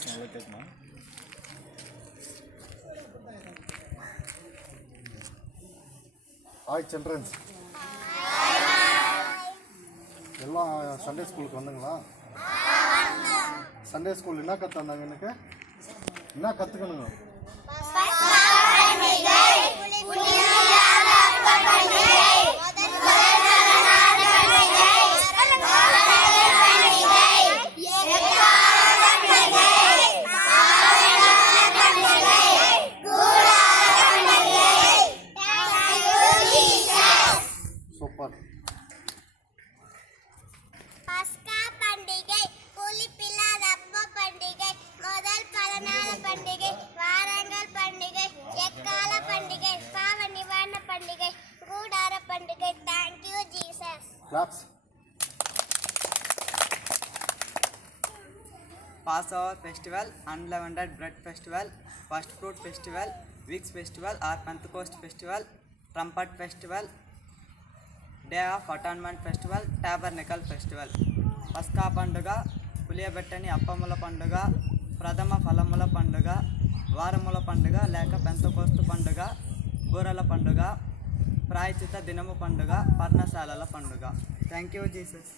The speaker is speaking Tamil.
வாய்ஸ் நல்லா கேட்கணும். ஹாய் சில்ட்ரன்ஸ், எல்லாம் சண்டே ஸ்கூலுக்கு வந்தீங்களா? சண்டே ஸ்கூல் என்ன கற்றுந்தாங்க? எனக்கு என்ன கற்றுக்கணுங்க? சூப்பர். பஸ்கா பண்டிகை, புலிப்பில்லா ரப்ப பண்டிகை, முதல் பலநாள பண்டிகை, வாரங்கள் பண்டிகை, எக்கால பண்டிகை, பாவ நிவாரண பண்டிகை, கூடார பண்டிகை. Thank you Jesus. Claps. Passover festival, unleavened bread festival, first fruit festival, weeks festival or Pentecost festival, trumpet festival, day of atonement festival, tabernacle festival. పస్కా పండుగ, పులియబెట్టని అప్పముల పండుగ, ప్రథమ ఫలముల పండుగ, వారముల పండుగ లేక పెంతకోస్తు పండుగ, బూరల పండుగ, ప్రాయచిత దినము పండుగ, పర్ణశాలల పండుగ. Thank you Jesus.